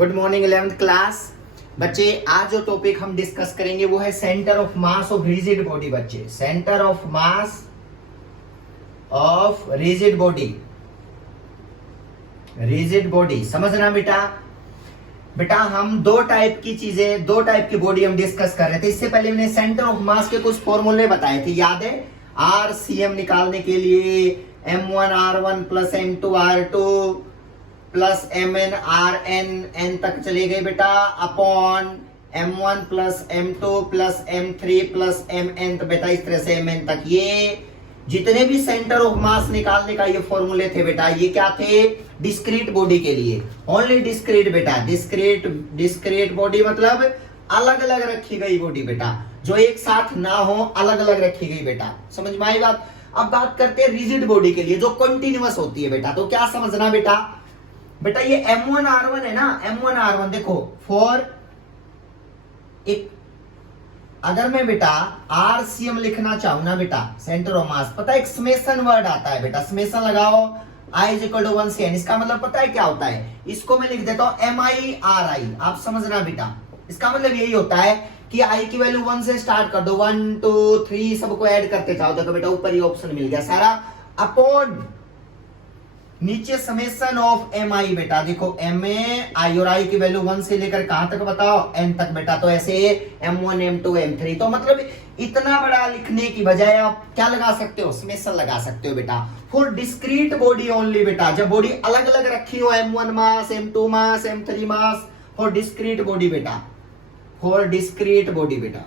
Good morning 11th class बच्चे। आज जो टॉपिक हम डिस्कस करेंगे वो है centre of mass of rigid body. बच्चे centre of mass of rigid body, rigid body समझना बेटा। बेटा हम दो टाइप की चीजें, दो टाइप की बॉडी हम डिस्कस कर रहे थे। इससे पहले मैंने सेंटर ऑफ मास के कुछ फॉर्मूले बताए थे, याद है? RCM निकालने के लिए M1R1 plus M2 R2 plus MN RN N तक चले गए बेटा, upon M1 plus M2 plus M3 plus MN, तो बेटा इस तरह से MN तक। ये जितने भी सेंटर ऑफ मास निकालने का ये फॉर्मूले थे बेटा, ये क्या थे? डिस्क्रीट बॉडी के लिए, ओनली डिस्क्रीट बेटा। डिस्क्रीट बॉडी मतलब अलग अलग रखी गई बॉडी बेटा, जो एक साथ ना हो, अलग अलग रखी गई बेटा। समझ में आई बात? अब बात करते हैं रिजिड बॉडी के लिए जो कंटिन्यूअस होती है बेटा। तो क्या समझना बेटा? बेटा ये M1R1 है ना, M1R1 देखो फॉर एक, अगर मैं बेटा RCM लिखना चाहूं ना बेटा, सेंटर ऑफ मास, पता है एक समेशन वर्ड आता है बेटा, समेशन लगाओ I = 1 से n। इसका मतलब पता है क्या होता है? इसको मैं लिख देता हूं MI/RI, आप समझना बेटा। इसका मतलब यही होता है कि I की वैल्यू 1 से स्टार्ट कर दो, 1 2 3 सबको ऐड करते जाओ। देखो बेटा ऊपर ये ऑप्शन मिल गया सारा, अपॉन नीचे समेशन ऑफ MI बेटा। देखो MA I और I की वैल्यू 1 से लेकर कहां तक बताओ? n तक बेटा। तो ऐसे M1 M2 M3। तो मतलब इतना बड़ा लिखने की बजाय आप क्या लगा सकते हो? समेशन लगा सकते हो बेटा। फॉर डिस्क्रीट बॉडी ओनली बेटा, जब बॉडी अलग अलग रखी हो, M1 mass M2 mass M3 mass, for discrete body बेटा, फॉर डिस्क्रीट बॉडी बेटा,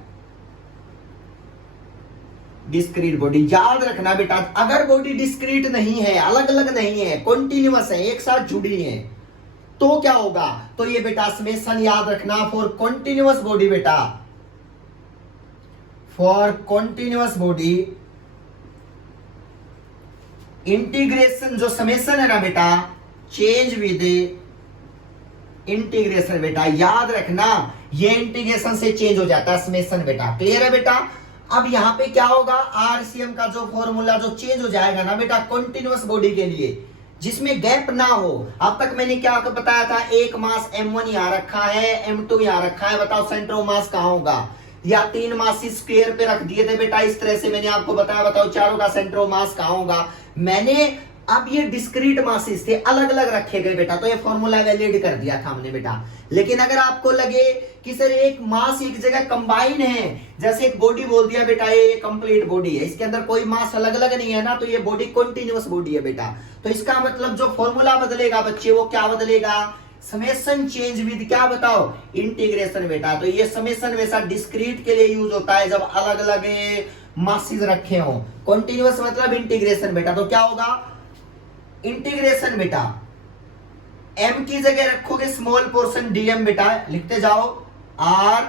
डिस्क्रीट बॉडी। याद रखना बेटा, अगर बॉडी डिस्क्रीट नहीं है, अलग अलग नहीं है, कॉन्टिन्यूअस है, एक साथ जुड़ी है, तो क्या होगा? तो ये बेटा समेशन याद रखना फॉर कॉन्टिन्यूअस बॉडी बेटा, फॉर कॉन्टिन्यूअस बॉडी इंटीग्रेशन, जो समेशन है ना बेटा, चेंज विद इंटीग्रेशन बेटा। याद रखना ये इंटीग्रेशन से चेंज हो जाता है समेशन बेटा। क्लियर है बेटा? अब यहां पे क्या होगा? RCM का जो फॉर्मूला जो चेंज हो जाएगा ना बेटा कंटिन्यूअस बॉडी के लिए, जिसमें गैप ना हो। अब तक मैंने क्या बताया था? एक मास M1 यहां रखा है, M2 यहां रखा है, बताओ सेंटर ऑफ मास कहां होगा? या 3 मास स्क्वायर पे रख दिए थे बेटा, इस तरह से मैंने आपको बताया, बताओ चारों का सेंटर ऑफ मास कहां होगा? मैंने अब ये डिस्क्रीट मासेस थे, अलग अलग रखे गए बेटा, तो ये फॉर्मूला वैलिड कर दिया था हमने बेटा। लेकिन अगर आपको लगे कि सर एक मास एक जगह कंबाइन है, जैसे एक बॉडी बोल दिया बेटा ये कंप्लीट बॉडी है, इसके अंदर कोई मास अलग अलग नहीं है ना, तो ये बॉडी कंटीन्यूअस बॉडी है बेटा। तो इसका मतलब जो फॉर्मूला बदलेगा बच्चे, वो क्या बदलेगा? समेशन चेंज विद क्या बताओ? इंटीग्रेशन बेटा। तो ये समेशन वैसा डिस्क्रीट के लिए यूज होता है जब अलग अलग मासेस रखे हो। कंटीन्यूअस मतलब इंटीग्रेशन बेटा। तो क्या होगा? इंटीग्रेशन बेटा, m की जगह रखोगे स्मॉल पोर्शन dm बेटा, लिखते जाओ r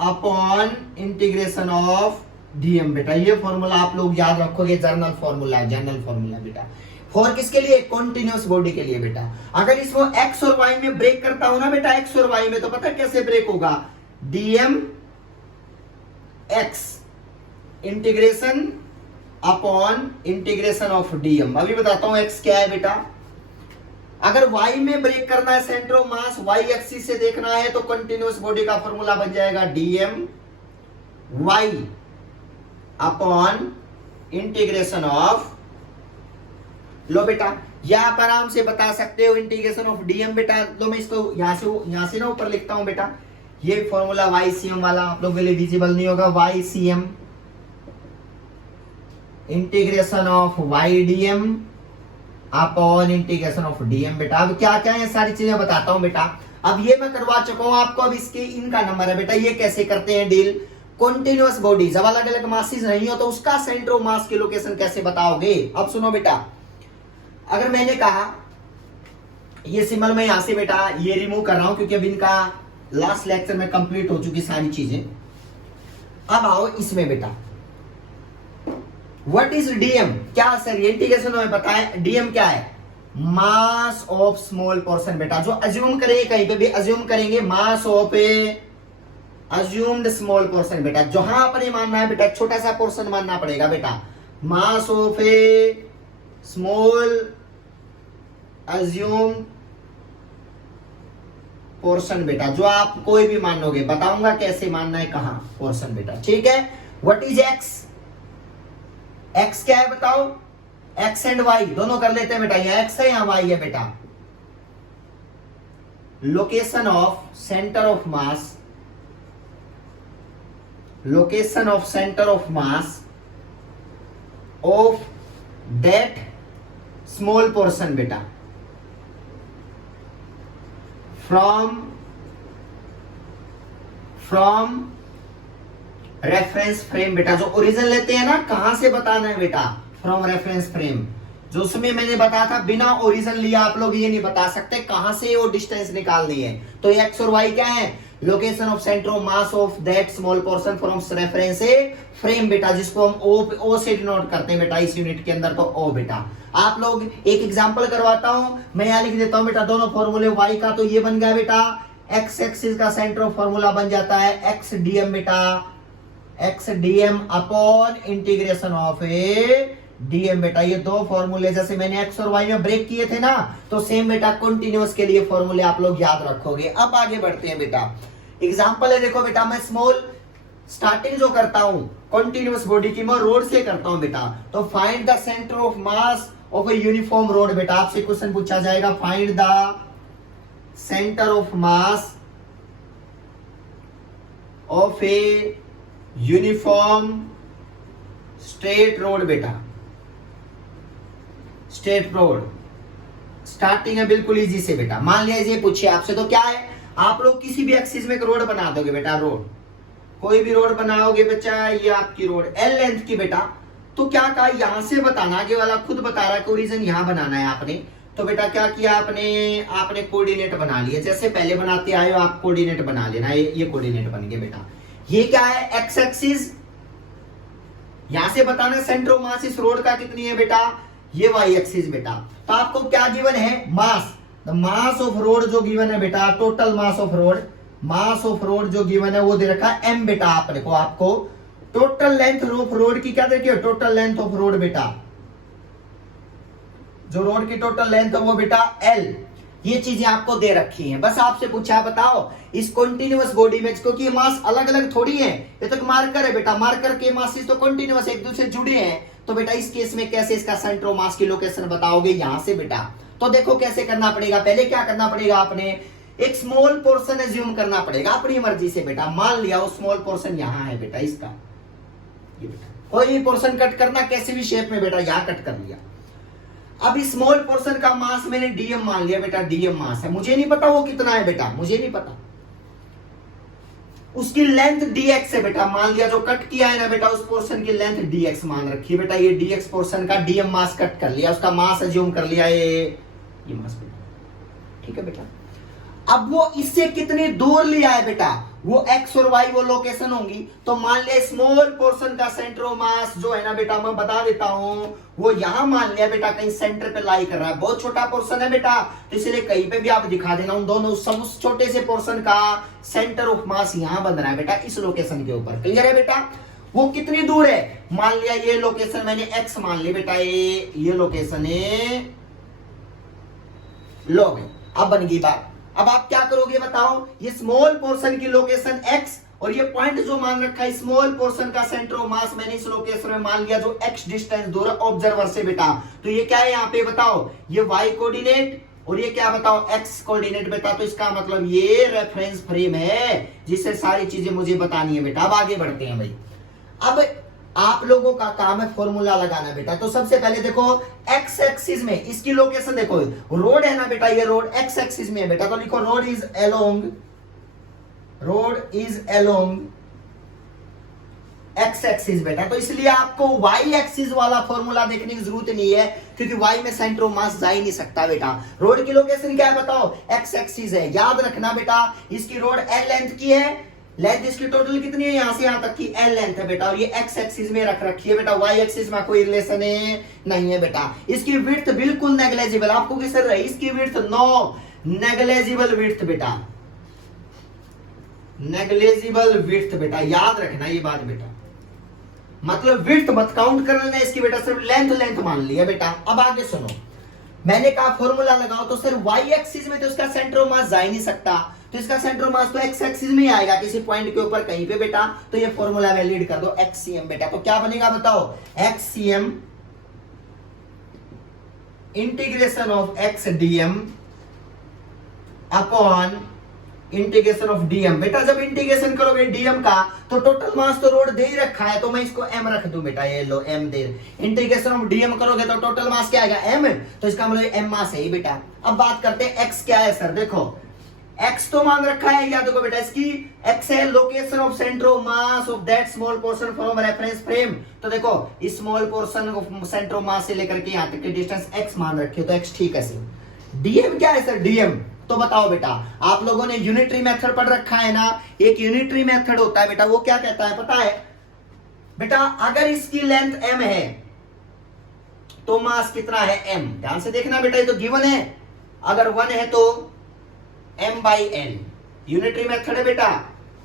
upon integration of dm बेटा। ये फॉर्मूला आप लोग याद रखोगे, जर्नल फॉर्मूला है, जनरल फॉर्मूला बेटा। फॉर किसके लिए? कॉन्टिन्यूअस बॉडी के लिए बेटा। अगर इसको x और y में ब्रेक करता हूं ना बेटा, x और y में, तो पता कैसे ब्रेक होगा? dm x integration upon integration of dm। अभी बताता हूं x क्या है बेटा। अगर y में ब्रेक करना है centre of mass, y axis से देखना है, तो कंटिन्यूअस बॉडी का फॉर्मूला बन जाएगा dm y upon integration of, लो बेटा यह आप आराम से बता सकते हो, इंटीग्रेशन ऑफ dm बेटा। तो मैं इसको यहां से ना ऊपर लिखता हूं बेटा, ये फॉर्मूला YCM वाला आप लोगों के लिए विजिबल नहीं होगा, YCM integration of YDM upon integration of DM बेटा। अब क्या क्या है सारी चीजें बताता हूं बेटा। अब ये मैं करवा चुका हूं आपको, अब इसके इनका नंबर है बेटा। ये कैसे करते हैं डील? कॉन्टिन्यूअस बॉडी जब अलग अलग मासेस नहीं हो, तो उसका सेंटर ऑफ मास की लोकेशन कैसे बताओगे? अब सुनो बेटा, अगर मैंने कहा ये सिंबल मैं यहां से बेटा ये रिमूव कर रहा हूं, क्योंकि अब इनका लास्ट लेक्चर में कंप्लीट हो चुकी सारी चीजें। अब आओ इसमें बेटा, व्हाट इज डीएम? क्या सर ये इंटीग्रेशन में बताएं, डीएम क्या है? मास ऑफ स्मॉल पोर्शन बेटा। जो अज्यूम करेंगे, कहीं पे भी अज्यूम करेंगे, mass of A assumed small portion बेटा। जहां पर ये मानना है बेटा, छोटा सा पोर्शन मानना पड़ेगा बेटा, mass of A small assumed portion बेटा, जो आप कोई भी मानोगे, बताऊंगा कैसे मानना है, कहां पोर्शन बेटा, ठीक है। व्हाट इज एक्स, एक्स क्या है बताओ, एक्स एंड वाई दोनों कर लेते हैं बेटा, यहाँ एक्स है यहाँ वाई है बेटा। Location of centre of mass, location of centre of mass of that small portion बेटा फ्रॉम रेफरेंस फ्रेम बेटा, जो ओरिजिन लेते हैं ना, कहां से बताना है बेटा, फ्रॉम रेफरेंस फ्रेम। जो उसमें मैंने बताया था बिना ओरिजिन लिया आप लोग ये नहीं बता सकते कहां से वो डिस्टेंस निकालनी है। तो एक्स और वाई क्या है, location of centre of mass of that small portion from reference frame बेटा, जिसको हम ओ से डिनोट करते हैं बेटा इस यूनिट के अंदर, तो ओ बेटा। आप लोग एक एग्जांपल करवाता हूं, मैं यहां लिख देता हूं बेटा दोनों फॉर्मूले, वाई का तो ये बन गया बेटा, एक्स एक्सिस का सेंटर ऑफ फॉर्मूला बन जाता है एक्स डीएम बेटा, x DM upon integration of A DM बेटा। ये दो फॉर्मूले जैसे मैंने एक्स और वाई में ब्रेक किए थे ना, तो सेम बेटा कंटिन्यूअस के लिए फॉर्मूले आप लोग याद रखोगे। अब आगे बढ़ते हैं बेटा, एग्जांपल है देखो बेटा, मैं स्मॉल स्टार्टिंग जो करता हूं कंटिन्यूअस बॉडी की, मैं रोड से करता हूं बेटा। तो find the centre of mass of a uniform road बेटा, आपसे क्वेश्चन पूछा जाएगा, find the centre of mass of a uniform straight road बेटा, स्ट्रेट रोड। स्टार्टिंग है बिल्कुल इजी से बेटा, मान लिया ये पूछिए आपसे, तो क्या है, आप लोग किसी भी एक्सिस में एक रोड बना दोगे बेटा, रोड कोई भी रोड बनाओगे बच्चा, ये आपकी रोड एल लेंथ की बेटा। तो क्या कहा, यहां से बताना, आगे वाला खुद बता रहा है कि ओरिजिन यहां बनाना है आपने। तो बेटा क्या किया आपने कोऑर्डिनेट बना लिए, जैसे पहले बनाते आए हो आप कोऑर्डिनेट बना लेना, ये कोऑर्डिनेट बन गए बेटा। ये क्या है, एक्स एक्सिस, यहां से बताना सेंटर ऑफ मास इस रोड का कितनी है बेटा, ये वाई एक्सिस बेटा। तो आपको क्या गिवन है, मास, द मास ऑफ रोड जो गिवन है बेटा, total mass of road, mass of road जो गिवन है वो दे रखा है एम बेटा आपने को। आपको टोटल लेंथ ऑफ रोड की क्या देखिए, टोटल लेंथ ऑफ रोड बेटा, जो रोड की टोटल लेंथ है वो बेटा एल। ये चीजें आपको दे रखी हैं, बस आपसे पूछा बताओ इस कंटीन्यूअस बॉडी में, क्योंकि मास अलग अलग थोड़ी है, ये तो मार्कर है बेटा, मार्कर के मासेस तो कंटीन्यूअस एक दूसरे जुड़े हैं। तो बेटा इस केस में कैसे इसका सेंटर ऑफ मास की लोकेशन बताओगे, यहां से बेटा। तो देखो कैसे करना पड़ेगा, पहले क्या करना पड़ेगा, आपने एक स्मॉल पोर्शन एज्यूम करना पड़ेगा अपनी मर्जी से बेटा। मान लिया वो स्मॉल पोर्शन यहां है बेटा, इसका ये बेटा, कोई भी पोर्शन कट करना कैसे भी शेप में बेटा, यहां कट कर लिया। अब इस स्मॉल पोर्शन का मास मैंने डीएम मान लिया बेटा, डीएम मास है, मुझे नहीं पता वो कितना है बेटा, मुझे नहीं पता। उसकी लेंथ dx है बेटा, मान लिया जो कट किया है ना बेटा, उस पोर्शन की लेंथ dx मान रखी है बेटा। ये dx पोर्शन का डीएम मास कट कर लिया, उसका मास अज्यूम कर लिया ये मास बेटा, ठीक है बेटा। अब वो इससे कितनी दूर लिया है बेटा, वो x और y वो लोकेशन होंगी। तो मान लिया स्मॉल पोर्शन का सेंटर ऑफ मास जो है ना बेटा, मैं बता देता हूं, वो यहां मान लिया बेटा कहीं सेंटर पे लाई कर रहा है, बहुत छोटा पोर्शन है बेटा, तो इसलिए कहीं पे भी आप दिखा देना उन दोनों सब उस छोटे से पोर्शन का सेंटर ऑफ मास यहां बन रहा है बेटा, इस लोकेशन के ऊपर। क्लियर है बेटा, वो कितनी दूर है, मान लिया ये लोकेशन मैंने x मान ली बेटा, ये लोकेशन है लॉग है। अब बन गई बात, अब आप क्या करोगे बताओ, ये स्मॉल पोर्शन की लोकेशन x और ये पॉइंट जो मान रखा है स्मॉल पोर्शन का सेंटर ऑफ मास मैंने इस लोकेशन में मान लिया जो x डिस्टेंस दूर है ऑब्जर्वर से बेटा। तो ये क्या है यहाँ पे बताओ, ये y कोऑर्डिनेट और ये क्या बताओ x कोऑर्डिनेट बेटा। तो इसका मतलब ये रेफरेंस फ्रेम है जिससे सारी चीजें मुझे बतानी है बेटा। अब आगे बढ़ते हैं भाई, अब आप लोगों का काम है फॉर्मूला लगाना बेटा। तो सबसे पहले देखो x एक्सिस में इसकी लोकेशन देखो, रोड है ना बेटा, ये रोड x एक्सिस में है बेटा, तो लिखो road is along x axis बेटा। तो इसलिए आपको y एक्सिस वाला फॉर्मूला देखने की जरूरत नहीं है, क्योंकि y में सेंटर ऑफ मास जा ही नहीं सकता बेटा। रोड की लोकेशन क्या है बताओ, x एक्सिस है, याद रखना बेटा। इसकी रोड l लेंथ की है, लेंथ इसकी टोटल कितनी है, यहां से यहां तक की l लेंथ है बेटा, और ये x एक्सिस में रख रखी है बेटा, y एक्सिस में कोई रिलेशन नहीं है बेटा। इसकी विड्थ बिल्कुल नेग्लेजिबल, आपको किस रही इसकी विड्थ, नो नेग्लेजिबल विड्थ बेटा, नेग्लेजिबल विड्थ बेटा, याद रखना ये बात बेटा। मतलब विड्थ मत काउंट कर लेना इसकी बेटा, सिर्फ लेंथ मान लिया बेटा। अब आगे सुनो, मैंने कहा फॉर्मूला लगाओ, तो सिर्फ y एक्सिस में तो उसका सेंटर ऑफ मास जा ही नहीं सकता, तो तो इसका सेंटर ऑफ मास तो एक्स एक्सिस में ही आएगा, किसी पॉइंट के ऊपर कहीं पे बेटा। तो ये फॉर्मूला वैलिड कर दो एक्ससीएम बेटा। तो क्या बनेगा बताओ, X C M integration of X DM upon integration of DM. बेटा जब इंटीग्रेशन करोगे डीएम का तो टोटल मास तो रोड दे ही रखा है, तो मैं इसको एम रख दूं बेटा, ये लो एम दे। इंटीग्रेशन ऑफ डीएम करोगे तो टोटल मास क्या आएगा, एम, तो इसका मतलब एम मास है ही बेटा। अब बात करते हैं एक्स क्या है सर, देखो एक्स तो मान रखा है, या देखो बेटा इसकी एक्स है location of centre of mass of that small portion from reference frame. तो देखो इस small portion of centre of मास से लेकर के यहां तक की डिस्टेंस एक्स मान रखी हो, तो एक्स ठीक है सर। डीएम क्या है सर, डीएम तो बताओ बेटा, आप लोगों ने यूनिटरी मेथड पढ़ रखा है ना, एक यूनिटरी मेथड होता है बेटा, वो क्या कहता है पता है बेटा, अगर इसकी लेंथ m है तो मास कितना है m। ध्यान से देखना बेटा, ये तो गिवन है, अगर 1 है तो m/l यूनिटरी मेथड है बेटा।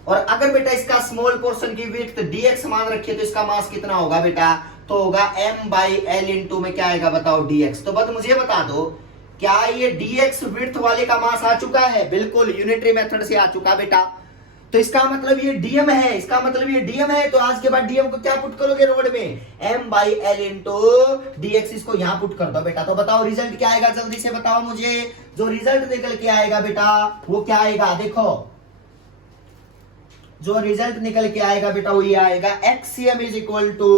और अगर बेटा इसका स्मॉल पोर्शन की विड्थ dx मान रखिए तो इसका मास कितना होगा बेटा, तो होगा m/l इंटू में क्या आएगा बताओ dx। तो बस मुझे बता दो क्या ये dx विड्थ वाले का मास आ चुका है, बिल्कुल यूनिटरी मेथड से आ चुका बेटा। तो इसका मतलब ये डीएम है, इसका मतलब ये डीएम है, तो आज के बाद डीएम को क्या पुट करोगे रोड में, m/l इंटू dx, इसको यहां पुट कर दो बेटा। तो बताओ रिजल्ट क्या आएगा, जल्दी से बताओ मुझे, जो रिजल्ट निकल के आएगा बेटा वो क्या आएगा, देखो जो रिजल्ट निकल के आएगा बेटा वो ये आएगा, XCM is equal to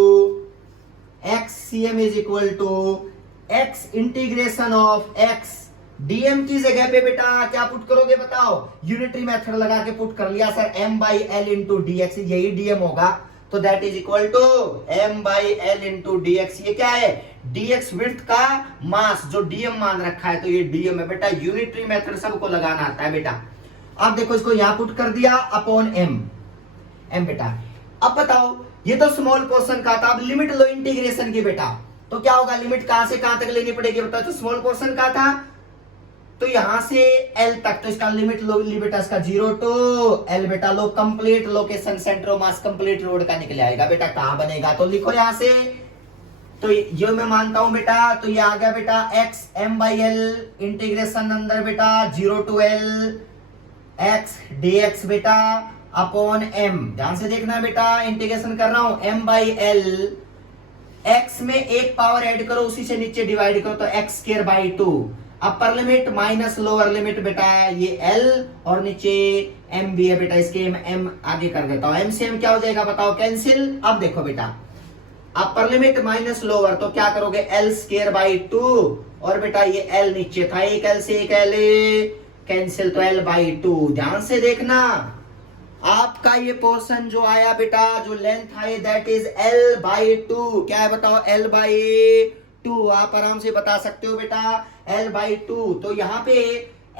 x integration of x DM की जगह पे बेटा क्या पुट करोगे बताओ, यूनिटरी मेथड लगा के पुट कर लिया सर, m/l इंटू dx, यही डीएम होगा, तो that is equal to m/l into dx। ये क्या है, dx विड्थ का मास जो डीएम मान रखा है, तो ये डीएम है बेटा। यूनिटरी मेथड सबको लगाना आता है बेटा। अब देखो इसको यहां पुट कर दिया अपॉन m बेटा। अब बताओ ये तो स्मॉल पोर्शन का था, अब लिमिट लो इंटीग्रेशन की बेटा, तो क्या होगा, लिमिट कहां से कहां तक लेनी पड़ेगी बताओ, तो स्मॉल पोर्शन का था तो यहां से L तक, तो इसका लिमिट लो बेटा, इसका 0 टू L बेटा। लो complete location centre of mass complete rod का निकल आएगा बेटा, कहां बनेगा, तो लिखो यहां से, तो ये मैं मानता हूं बेटा, तो ये आ गया बेटा x m/l इंटीग्रेशन अंदर बेटा 0 टू L x dx बेटा अपॉन m। ध्यान से देखना बेटा, इंटीग्रेशन कर रहा हूं m/l, x में एक पावर ऐड करो उसी से नीचे डिवाइड करो, तो x²/2 upper limit minus lower limit बेटा, ये L और नीचे M भी है बेटा, इसके M आगे कर देता हूं, M से M क्या हो जाएगा बताओ, कैंसिल। अब देखो बेटा अपर लिमिट माइनस लोअर, तो क्या करोगे L²/2 और बेटा ये L नीचे था, एक L से एक L कैंसिल, तो L/2। ध्यान से देखना आपका ये पोर्शन जो आया बेटा, जो लेंथ है दैट इज L/2, क्या है बताओ, L/2। आप आराम से बता सकते हो बेटा L/2। तो यहाँ पे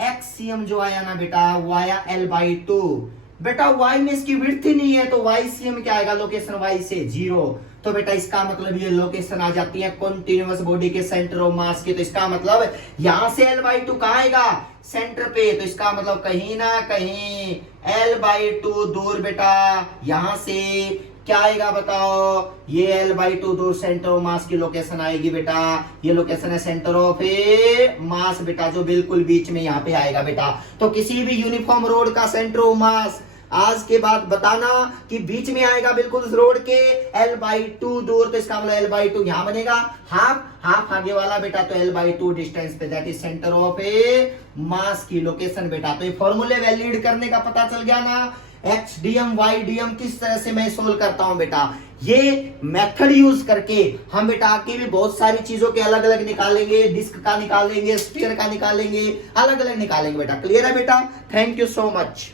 XCM जो आया ना बेटा वो आया L/2 बेटा। Y में इसकी विड्थ ही नहीं है, तो YCM क्या आएगा, लोकेशन Y से 0। तो बेटा इसका मतलब ये लोकेशन आ जाती है कॉन्टिन्यूअस बॉडी के सेंटर ऑफ मास की, तो इसका मतलब यहां से L/2 कहां आएगा, सेंटर पे, तो इसका मतलब कहीं ना कहीं L/2 दूर बेटा, यहां से क्या आएगा बताओ, ये L/2 दूर सेंटर ऑफ मास की लोकेशन आएगी बेटा। ये लोकेशन है सेंटर ऑफ मास बेटा, जो बिल्कुल बीच में यहाँ पे आएगा बेटा। तो किसी भी यूनिफॉर्म रोड का सेंटर ऑफ मास आज के बाद बताना कि बीच में आएगा बिल्कुल उस रोड के L/2 दूर, तो इसका मतलब L/2 यहां बनेगा, हाफ आगे वाला बेटा, तो L/2 डिस्टेंस पे, दैट इज सेंटर ऑफ मास की लोकेशन बेटा। तो ये फॉर्मूले वैलिड करने का पता चल गया ना, XDM YDM किस तरह से मैं सोल्व करता हूं बेटा। ये मेथड यूज करके हम बेटा आगे भी बहुत सारी चीजों के अलग अलग निकालेंगे, डिस्क का निकालेंगे, स्फीयर का निकालेंगे, अलग अलग निकालेंगे बेटा। क्लियर है बेटा, थैंक यू सो मच।